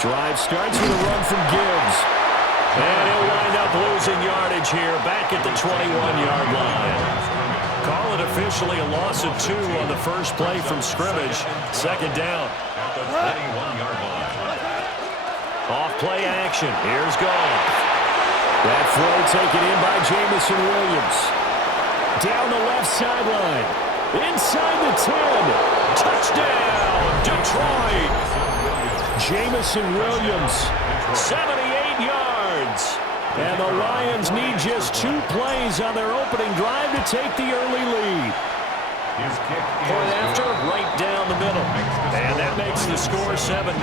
Drive starts with a run from Gibbs. And he'll wind up losing yardage here back at the 21-yard line. Call it officially a loss of 2 on the first play from scrimmage. Second down. At the 21-yard line. Off play action. Here's Goff. That throw taken in by Jamison Williams. Down the left sideline. Inside the 10. Touchdown, Detroit. Jamison Williams, 78 yards. And the Lions need just 2 plays on their opening drive to take the early lead. Point after, right down the middle. And that makes the score 7-0.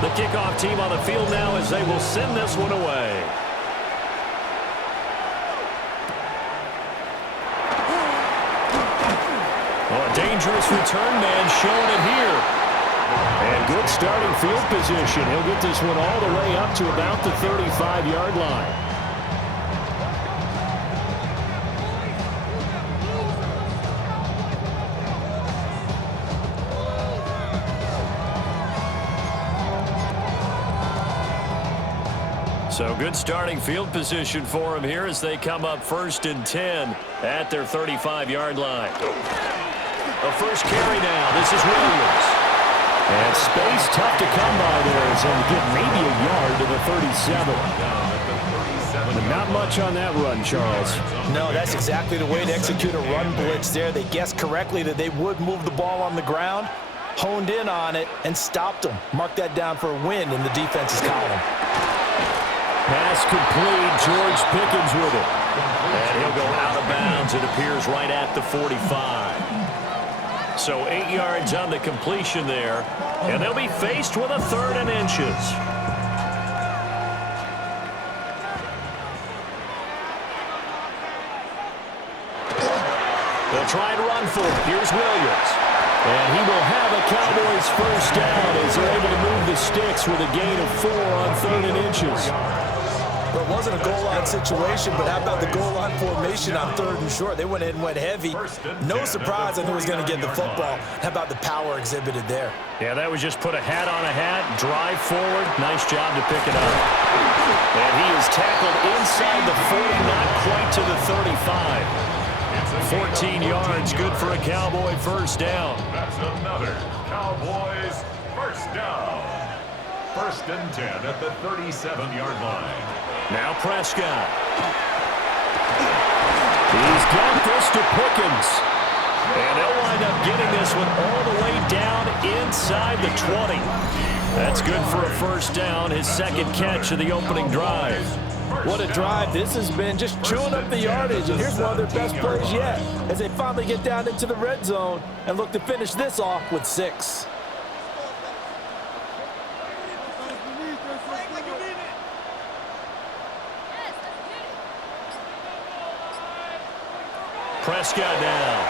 The kickoff team on the field now as they will send this one away. Dangerous return man showing it here. And good starting field position. He'll get this one all the way up to about the 35-yard line. So good starting field position for him here as they come up 1st and 10 at their 35-yard line. A first carry now. This is Williams. And space tough to come by there as he'll get maybe a yard to the 37. But not much on that run, Charles. No, that's exactly the way to execute a run blitz there. They guessed correctly that they would move the ball on the ground, honed in on it, and stopped them. Mark that down for a win in the defense's column. Pass complete. George Pickens with it. And he'll go out of bounds, it appears, right at the 45. So 8 yards on the completion there. And they'll be faced with a 3rd and inches. They'll try and run for it. Here's Williams. And he will have a Cowboys first down as they're able to move the sticks with a gain of 4 on 3rd and inches. Well, it wasn't a goal line situation, but how about the goal line formation on 3rd and short? They went in and went heavy. No surprise on who was going to get the football. How about the power exhibited there? Yeah, that was just put a hat on a hat, drive forward. Nice job to pick it up. And he is tackled inside the 40, not quite to the 35. 14 yards, good for a Cowboy first down. That's another Cowboys first down. 1st and 10 at the 37-yard line. Now Prescott. He's got this to Pickens. And they'll wind up getting this one all the way down inside the 20. That's good for a first down, his 2nd catch of the opening drive. What a drive this has been, just chewing up the yardage. And here's one of their best plays yet as they finally get down into the red zone and look to finish this off with 6. Prescott now.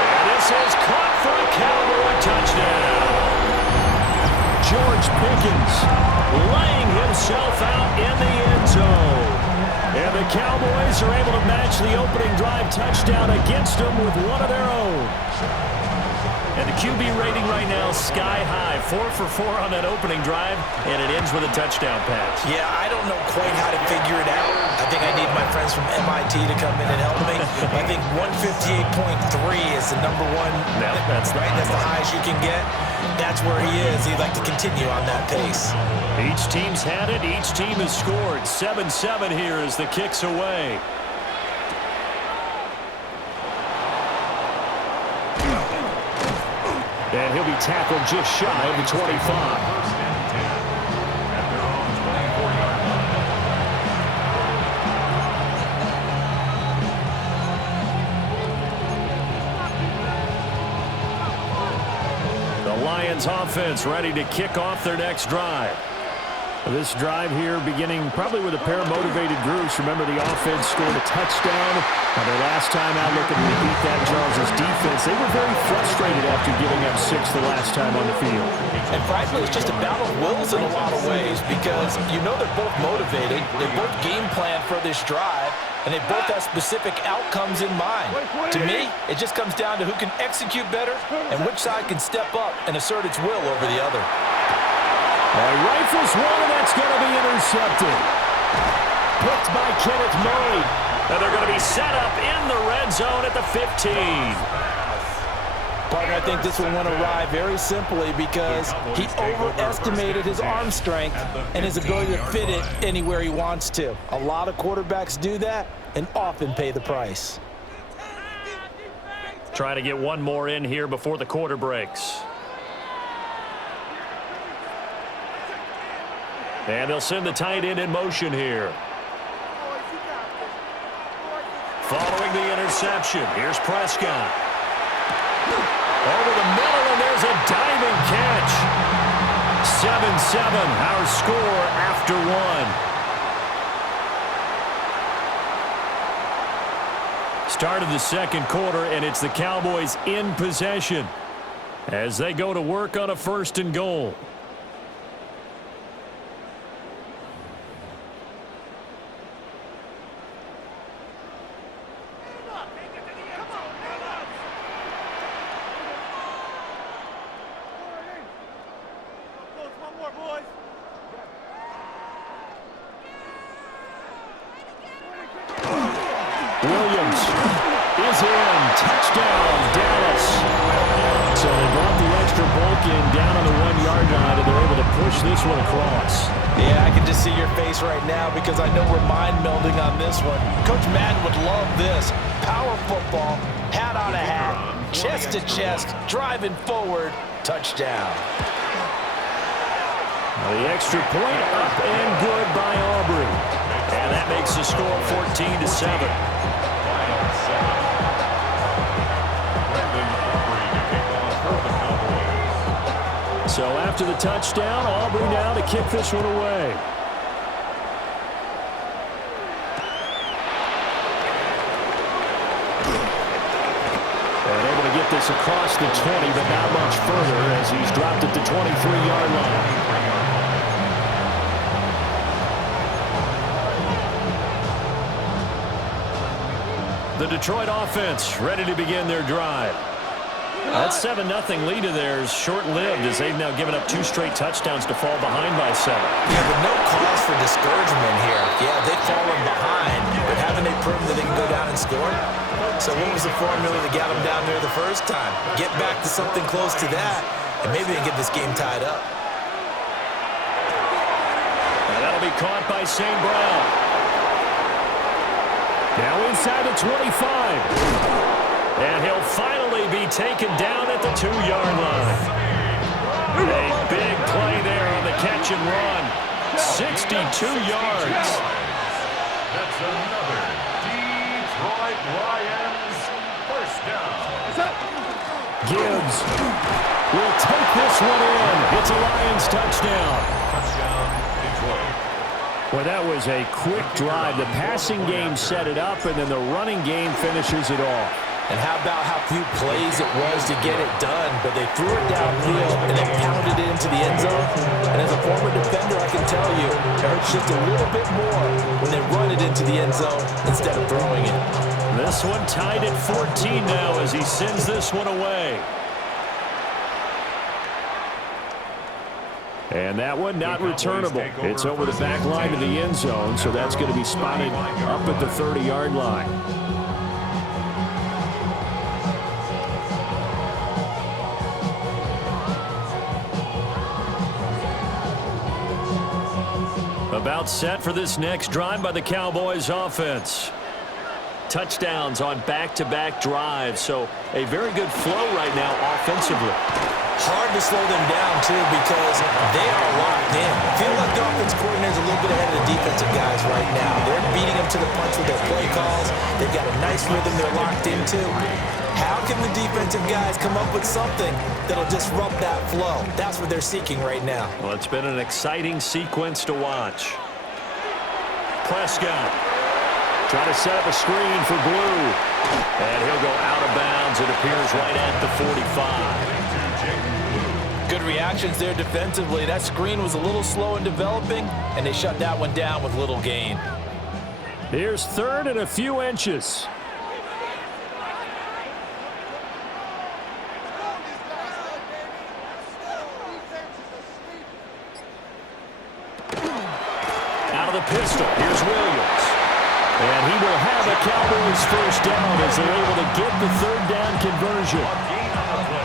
And this is caught for a Cowboy touchdown. George Pickens laying himself out in the end zone. And the Cowboys are able to match the opening drive touchdown against them with one of their own. And the QB rating right now sky high. 4 for 4 on that opening drive, and it ends with a touchdown pass. Yeah, I don't know quite how to figure it out. I think I need my friends from MIT to come in and help me. I think 158.3 is the number one. No, that's right. That's the highest you can get. That's where he is. He'd like to continue on that pace. Each team's had it. Each team has scored. 7-7 here as the kick's away. And he'll be tackled just shy of the 25. The Lions offense ready to kick off their next drive. This drive here beginning probably with a pair of motivated groups. Remember, the offense scored a touchdown. Their last time out looking to beat that Chargers defense. They were very frustrated after giving up 6 the last time on the field. And frankly, it's just a battle of wills in a lot of ways because you know they're both motivated. They both game plan for this drive, and they both have specific outcomes in mind. To me, it just comes down to who can execute better and which side can step up and assert its will over the other. Rifles one, and that's going to be intercepted. Picked by Kenneth Murray. And they're going to be set up in the red zone at the 15. Partner, I think this one went awry very simply because he overestimated his arm strength and his ability to fit it anywhere he wants to. A lot of quarterbacks do that and often pay the price. Trying to get one more in here before the quarter breaks. And they'll send the tight end in motion here. Following the interception, here's Prescott. Over the middle, and there's a diving catch. 7-7, our score after one. Start of the second quarter, and it's the Cowboys in possession as they go to work on a 1st and goal. Williams is in. Touchdown, Dallas. So they brought the extra bulk in down on the 1-yard line, and they're able to push this one across. Yeah, I can just see your face right now because I know we're mind melding on this one. Coach Madden would love this. Power football, hat on a hat, chest to chest, driving forward, touchdown. The extra point up and good by Aubrey. And that makes the score 14-7. So after the touchdown, Aubrey now to kick this one away. And able to get this across the 20, but not much further as he's dropped at the 23-yard line. The Detroit offense ready to begin their drive. That 7-0 lead of theirs short-lived as they've now given up 2 straight touchdowns to fall behind by 7. Yeah, but no cause for discouragement here. Yeah, they've fallen behind, but haven't they proven that they can go down and score? So what was the formula that got them down there the first time? Get back to something close to that, and maybe they can get this game tied up. And that'll be caught by St. Brown. Now inside the 25. And he'll finally be taken down at the 2-yard line. A big play there on the catch and run. 62 yards. That's another Detroit Lions first down. Gibbs will take this one in. It's a Lions touchdown. Touchdown, Detroit. Well, that was a quick drive. The passing game set it up, and then the running game finishes it off. And how about how few plays it was to get it done, but they threw it downfield and they pounded it into the end zone. And as a former defender, I can tell you, it hurts just a little bit more when they run it into the end zone instead of throwing it. This one tied at 14 now as he sends this one away. And that one not returnable. It's over the back line of the end zone, so that's going to be spotted up at the 30-yard line. About set for this next drive by the Cowboys offense. Touchdowns on back-to-back drives, so a very good flow right now offensively. Hard hard to slow them down, too, because they are locked in. I feel like the offense coordinator is a little bit ahead of the defensive guys right now. They're beating them to the punch with their play calls. They've got a nice rhythm they're locked into. How can the defensive guys come up with something that'll disrupt that flow? That's what they're seeking right now. Well, it's been an exciting sequence to watch. Prescott trying to set up a screen for Blue. And he'll go out of bounds. It appears right at the 45. Good reactions there defensively. That screen was a little slow in developing, and they shut that one down with little gain. Here's third and a few inches. Out of the pistol. Here's Williams. And he will have a Cowboys first down as they're able to get the third down conversion.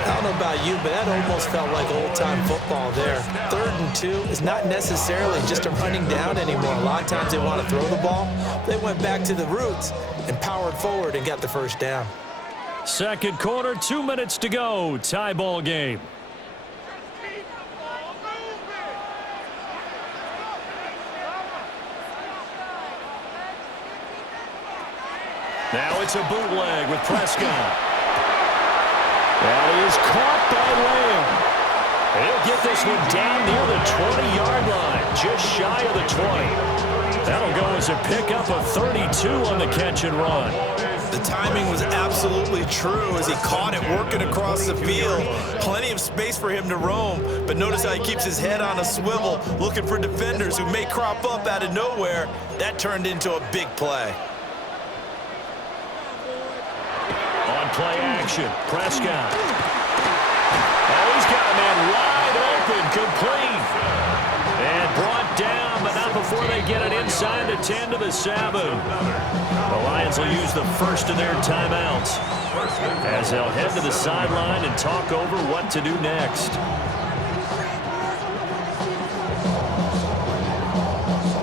I don't know about you, but that almost felt like old-time football there. 3rd and 2 is not necessarily just a running down anymore. A lot of times they want to throw the ball. They went back to the roots and powered forward and got the first down. Second quarter, 2 minutes to go. Tie ball game. Now it's a bootleg with Prescott. And he is caught by Lamb. He'll get this one down near the 20-yard line, just shy of the 20. That'll go as a pickup of 32 on the catch and run. The timing was absolutely true as he caught it working across the field. Plenty of space for him to roam, but notice how he keeps his head on a swivel, looking for defenders who may crop up out of nowhere. That turned into a big play. Play action. Prescott. Oh, he's got a man wide open, complete. And brought down, but not before they get it inside the 10 to the 7. The Lions will use the first of their timeouts as they'll head to the sideline and talk over what to do next.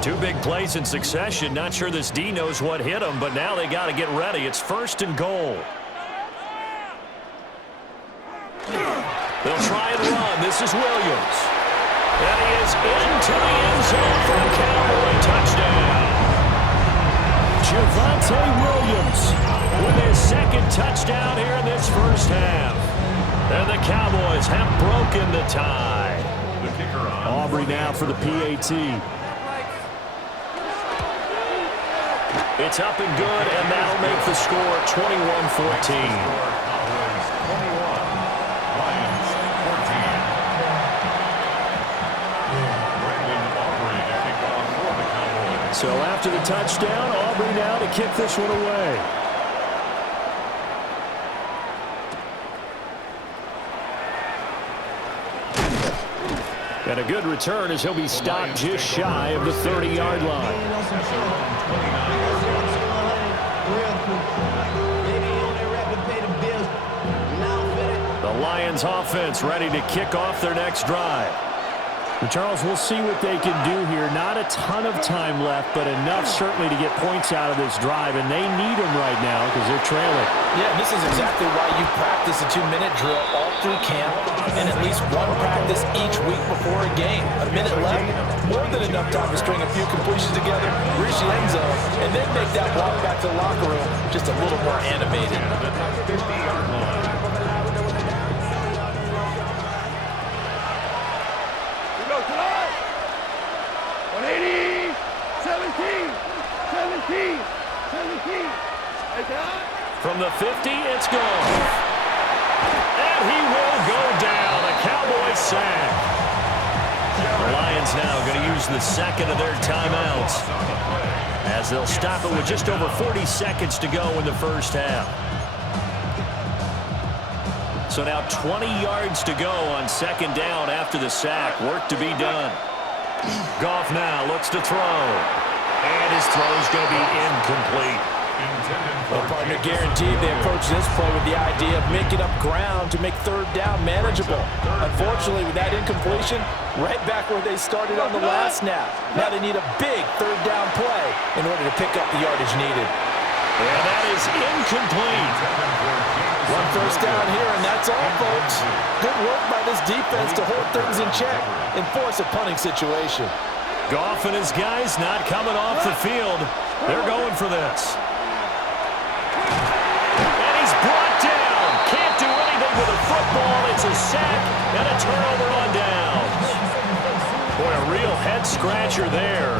Two big plays in succession. Not sure this D knows what hit him, but now they got to get ready. It's 1st and goal. They'll try and run. This is Williams. And he is into the end zone for a Cowboy touchdown. Javonte Williams with his second touchdown here in this first half. And the Cowboys have broken the tie. Aubrey now for the PAT. It's up and good, and that'll make the score 21-14. So after the touchdown, Aubrey now to kick this one away. And a good return as he'll be stopped just shy of the 30-yard line. The Lions offense ready to kick off their next drive. Charles, we'll see what they can do here. Not a ton of time left, but enough certainly to get points out of this drive, and they need them right now because they're trailing. Yeah, this is exactly why you practice a 2-minute drill all through camp and at least one practice each week before a game. A minute left, more than enough time to string a few completions together, reach the end zone, and then make that walk back to the locker room just a little more animated. From the 50, it's gone. And he will go down. A Cowboys sack. The Lions now going to use the second of their timeouts as they'll stop it with just over 40 seconds to go in the first half. So now 20 yards to go on second down after the sack. Work to be done. Goff now looks to throw. And his throw's going to be incomplete. Well, partner, guaranteed they approach this play with the idea of making up ground to make third down manageable. Unfortunately, with that incompletion, right back where they started on the last snap. Now they need a big third down play in order to pick up the yardage needed. And that is incomplete. One first down here, and that's all, folks. Good work by this defense to hold things in check and force a punting situation. Goff and his guys not coming off the field. They're going for this. And he's brought down. Can't do anything with a football. It's a sack and a turnover on downs. Boy, a real head-scratcher there.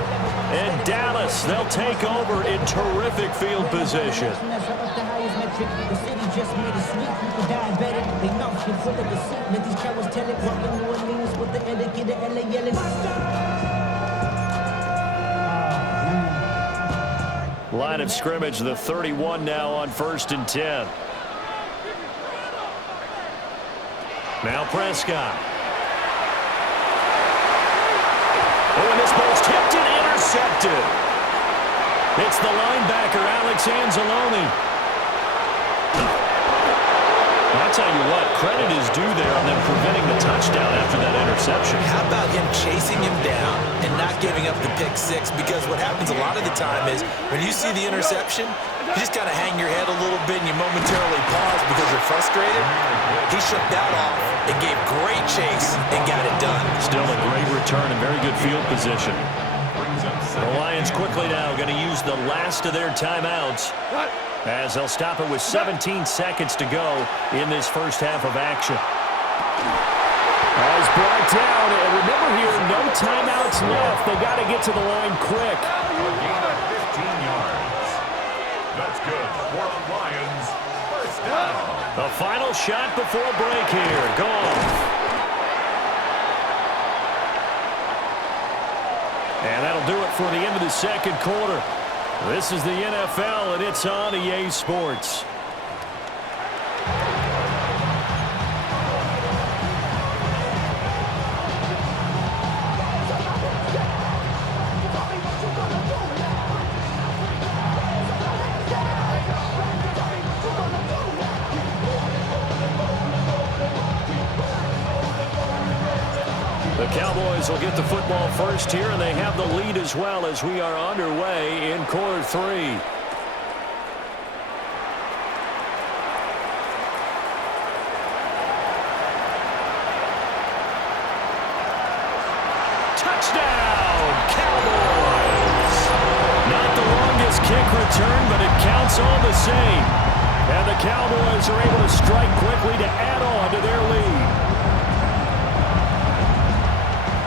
And Dallas, they'll take over in terrific field position. Line of scrimmage, the 31 now on 1st and 10. Now Prescott. Oh, and this ball's tipped and intercepted. It's the linebacker, Alex Anzalone. I'll tell you what, credit is due there on them preventing the touchdown after that interception. How about him chasing him down and not giving up the pick six? Because what happens a lot of the time is when you see the interception, you just got to hang your head a little bit and you momentarily pause because you're frustrated. He shook that off and gave great chase and got it done. Still a great return and very good field position. The Lions quickly now going to use the last of their timeouts as they'll stop it with 17 seconds to go in this first half of action. As brought down, and remember here, no timeouts left. They got to get to the line quick. A gain of 15 yards. That's good for the Lions. First down. The final shot before break here. Gone. And that'll do it for the end of the second quarter. This is the NFL, and it's on EA Sports. The Cowboys will get the football first here, and they have the lead as well as we are underway in quarter three. Touchdown, Cowboys! Not the longest kick return, but it counts all the same. And the Cowboys are able to strike quickly to add on to their lead.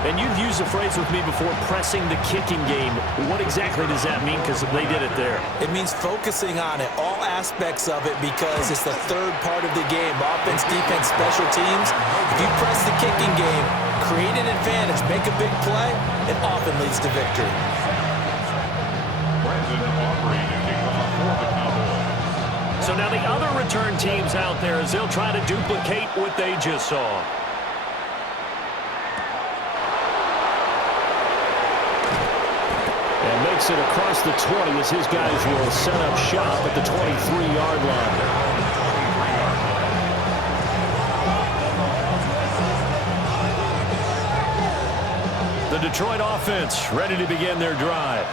And you've used the phrase with me before, pressing the kicking game. What exactly does that mean? Because they did it there. It means focusing on it, all aspects of it, because it's the third part of the game. Offense, defense, special teams. If you press the kicking game, create an advantage, make a big play, it often leads to victory. So now the other return teams out there as they'll try to duplicate what they just saw. And makes it across the 20 as his guys will set up shop at the 23-yard line. The Detroit offense ready to begin their drive.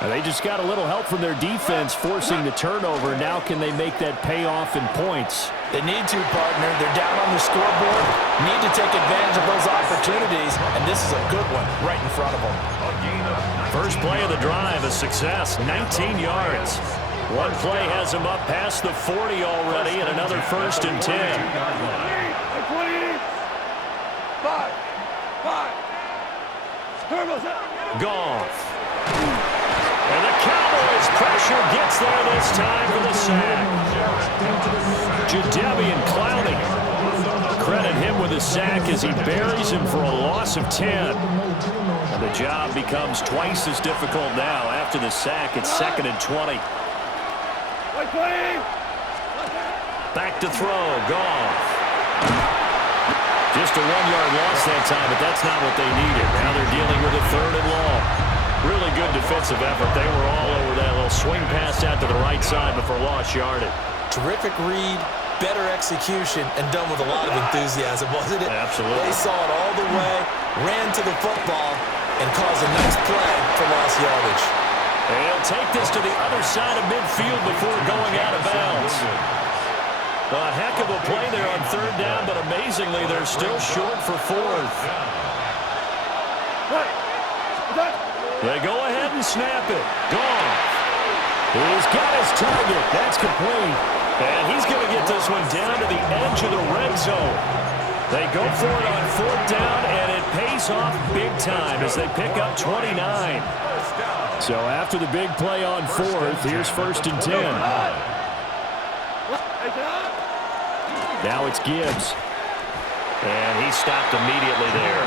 And they just got a little help from their defense forcing the turnover. Now can they make that pay off in points? They need to, partner. They're down on the scoreboard. Need to take advantage of those opportunities, and this is a good one right in front of them. First play of the drive, a success, 19 yards. One play has them up past the 40 already, and another 1st and 10. Goff. And the Cowboys pressure gets there this time for the sack. Jadeveon Clowney. Credit him with a sack as he buries him for a loss of 10. And the job becomes twice as difficult now. After the sack, it's 2nd and 20. Back to throw. Goff. Just a 1-yard loss that time, but that's not what they needed. Now they're dealing with a 3rd and long. Really good defensive effort. They were all over that little swing pass out to the right side before lost yardage. Terrific read, better execution, and done with a lot of enthusiasm, wasn't it? Absolutely. They saw it all the way, ran to the football, and caused a nice play for lost yardage. They'll take this to the other side of midfield before going out of bounds. A heck of a play there on third down, but amazingly, they're still short for fourth. They go ahead and snap it. Gone. He's got his target. That's complete. And he's going to get this one down to the edge of the red zone. They go for it on fourth down, and it pays off big time as they pick up 29. So after the big play on fourth, here's 1st and 10. Now it's Gibbs. And he stopped immediately there.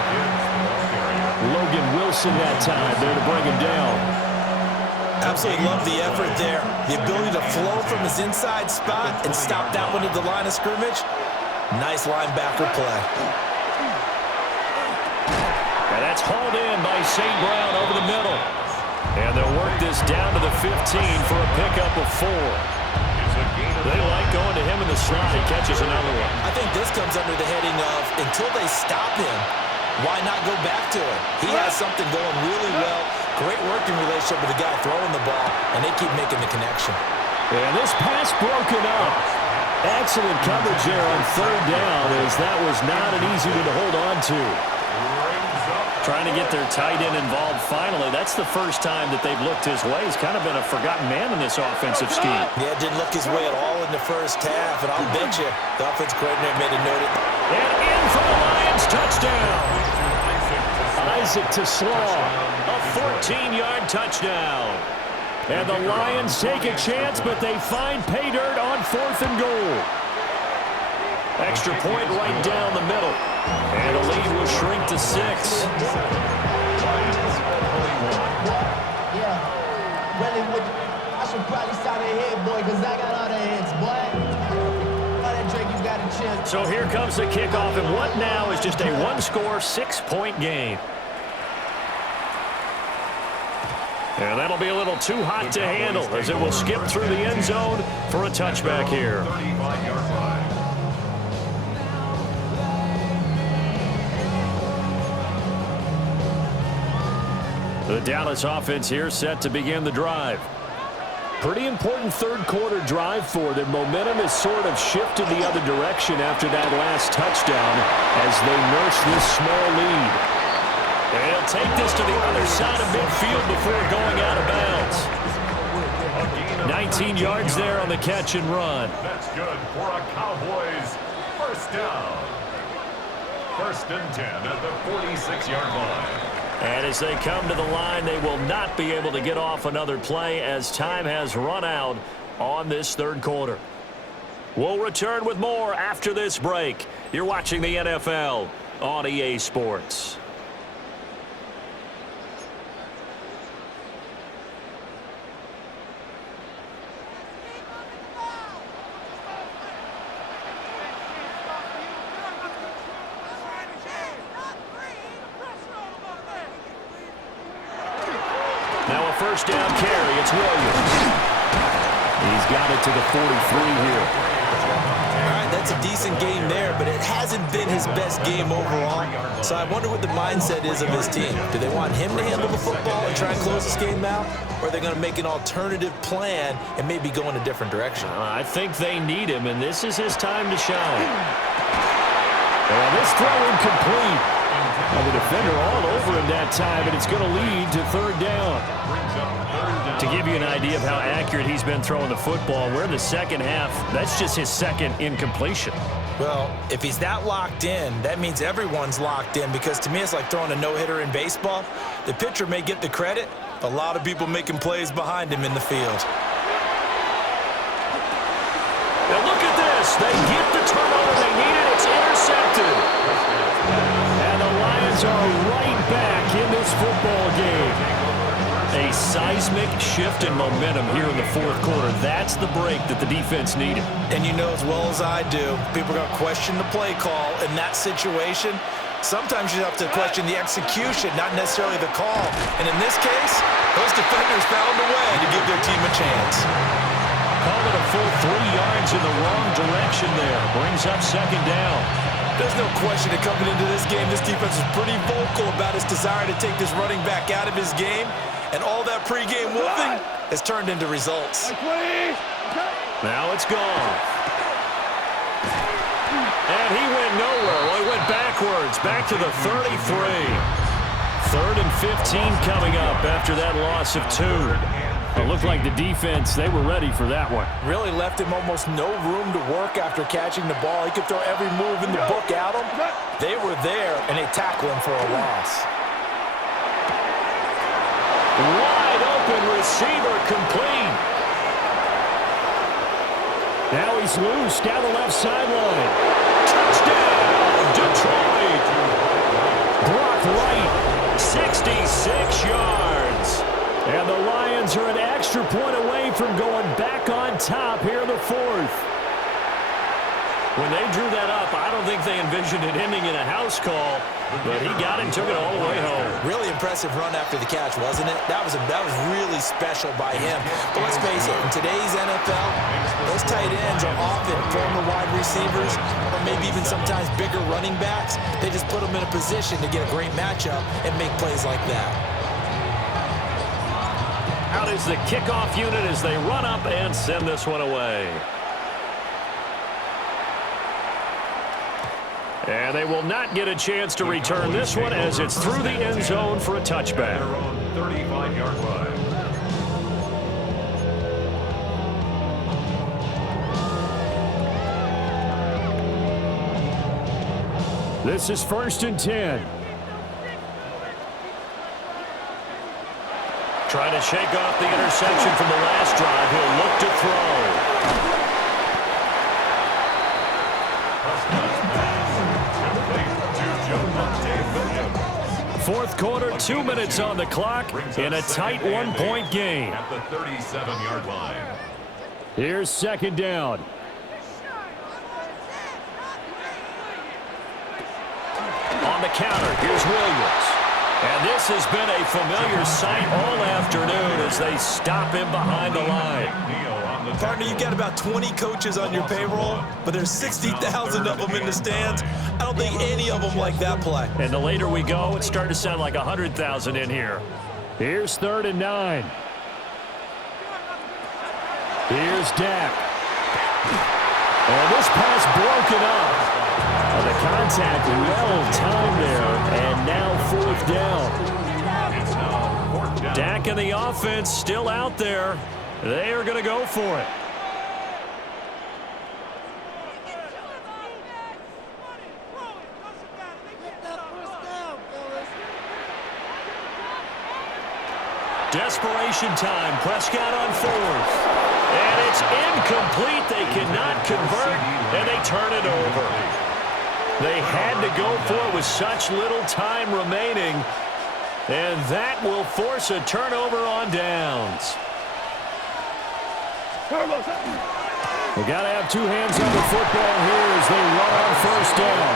Logan Wilson that time there to bring him down. Absolutely love the effort there. The ability to flow from his inside spot and stop that one at the line of scrimmage. Nice linebacker play. And that's hauled in by St. Brown over the middle. And they'll work this down to the 15 for a pickup of 4. They like going to him in the slot. He catches another one. I think this comes under the heading of until they stop him, why not go back to him? He has something going really well. Great working relationship with the guy throwing the ball, and they keep making the connection. And this pass broken up. Excellent coverage there on third down, as that was not an easy one to hold on to. Trying to get their tight end involved finally. That's the first time that they've looked his way. He's kind of been a forgotten man in this offensive scheme. Yeah, didn't look his way at all in the first half, and I'll bet you the offense coordinator made a note of it. And in for the Lions, touchdown. Isaac to Slaw, a 14-yard touchdown. And the Lions take a chance, but they find pay dirt on 4th and goal. Extra point right down the middle. And the lead will shrink to 6. Yeah, really, I should probably start ahead, boy, because I got all the hits, boy. All that Drake, you got a chance. So here comes the kickoff, and what now is just a one-score, 6-point game. And that'll be a little too hot to handle as it will skip through the end zone for a touchback here. 35-yard line. The Dallas offense here set to begin the drive. Pretty important third-quarter drive for them. Momentum has sort of shifted the other direction after that last touchdown as they nurse this small lead. And he'll take this to the other side of midfield before going out of bounds. 19 yards there on the catch and run. That's good for a Cowboys first down. 1st and 10 at the 46-yard line. And as they come to the line, they will not be able to get off another play as time has run out on this third quarter. We'll return with more after this break. You're watching the NFL on EA Sports. Now a first down carry. It's Williams. He's got it to the 43 here. All right, that's a decent game there, but it hasn't been his best game overall. So I wonder what the mindset is of his team. Do they want him to handle the football and try and close this game out? Or are they going to make an alternative plan and maybe go in a different direction? I think they need him, and this is his time to shine. And this throw incomplete. And the defender all over him that time, and it's going to lead to third down. To give you an idea of how accurate he's been throwing the football, we're in the second half. That's just his second incompletion. Well, if he's that locked in, that means everyone's locked in, because to me it's like throwing a no-hitter in baseball. The pitcher may get the credit, a lot of people making plays behind him in the field. Now look at this. They get the turnover they needed. It's intercepted. And the Lions are right back in this football game. A seismic shift in momentum here in the fourth quarter. That's the break that the defense needed. And you know as well as I do, people are going to question the play call in that situation. Sometimes you have to question the execution, not necessarily the call. And in this case, those defenders found a way to give their team a chance. Call it a full 3 yards in the wrong direction there. Brings up second down. There's no question that coming into this game, this defense is pretty vocal about its desire to take this running back out of his game. And all that pregame wolfing has turned into results. Now it's gone. And he went nowhere. Well, he went backwards, back to the 33. 3rd and 15 coming up after that loss of 2. It looked like the defense, they were ready for that one. Really left him almost no room to work after catching the ball. He could throw every move in the book at him. They were there, and they tackled him for a loss. Wide open receiver complete. Now he's loose down the left sideline. Touchdown, Detroit. Blocked right, 66 yards. And the Lions are an extra point away from going back on top here in the 4th. When they drew that up, I don't think they envisioned it ending in a house call, but he got it and took it all the way home. Really impressive run after the catch, wasn't it? That was really special by him. But let's face it, in today's NFL, those tight ends are often former wide receivers or maybe even sometimes bigger running backs. They just put them in a position to get a great matchup and make plays like that. Out is the kickoff unit as they run up and send this one away. And they will not get a chance to return this one as it's through the end zone for a touchback. 35-yard line. This is 1st and 10. Trying to shake off the interception from the last drive. He'll look to throw. Fourth quarter, 2 minutes on the clock in a tight one-point game. At the 37-yard line. Here's 2nd down. On the counter, here's Williams. And this has been a familiar sight all afternoon as they stop him behind the line. Partner, you've got about 20 coaches on your payroll, but there's 60,000 of them in the stands. I don't think any of them like that play. And the later we go, it's starting to sound like 100,000 in here. Here's 3rd and 9. Here's Dak. And this pass broken up. And the contact well timed there, and now 4th down. It's now 4th down. Dak and the offense still out there. They are going to go for it. Desperation time. Prescott on 4th. And it's incomplete. They cannot convert, and they turn it over. They had to go for it with such little time remaining, and that will force a turnover on downs. We got to have 2 hands on the football here as they run on 1st down.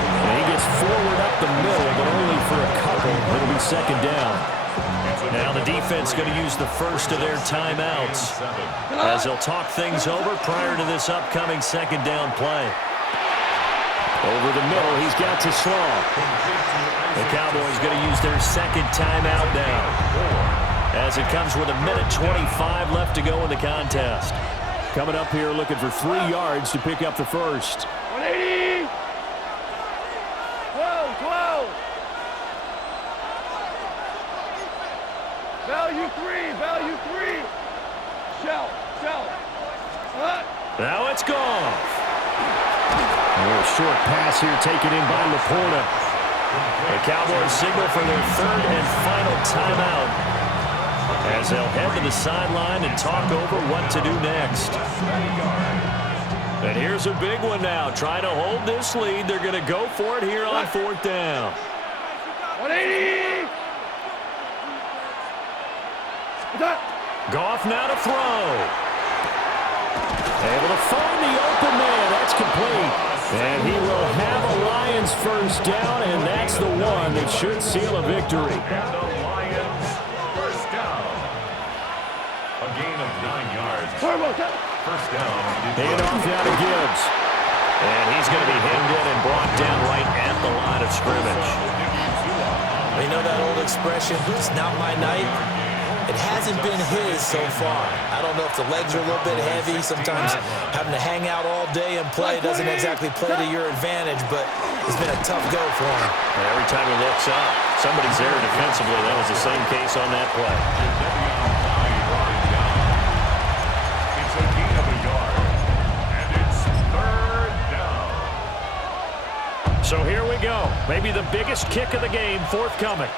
And he gets forward up the middle, but only for a couple. It'll be 2nd down. Now the defense going to use the first of their timeouts as they'll talk things over prior to this upcoming 2nd down play. Over the middle, he's got to Slaw. The Cowboys going to use their 2nd timeout now as it comes with 1:25 left to go in the contest. Coming up here looking for 3 yards to pick up the first. 180! 12! Value 3! Shell! Now it's gone. A little short pass here taken in by Laporta. The Cowboys signal for their 3rd and final timeout as they'll head to the sideline and talk over what to do next. And here's a big one now. Trying to hold this lead. They're going to go for it here on 4th down. 180! Goff now to throw. Able to find the open man. That's complete. And he will have a Lions 1st down, and that's the one that should seal a victory. And the Lions 1st down. A gain of 9 yards. 1st down. Hand off now to Gibbs. And he's going to be hemmed in and brought down right at the line of scrimmage. You know that old expression, it's not my night? It hasn't been his so far. I don't know if the legs are a little bit heavy. Sometimes having to hang out all day and play doesn't exactly play to your advantage, but it's been a tough go for him. Every time he looks up, somebody's there defensively. That was the same case on that play. It's a gain of a yard, and it's third down. So here we go. Maybe the biggest kick of the game forthcoming.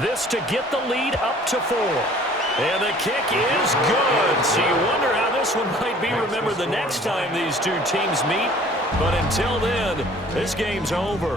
This to get the lead up to 4. And the kick is good. So you wonder how this one might be remembered the next time these two teams meet. But until then, this game's over.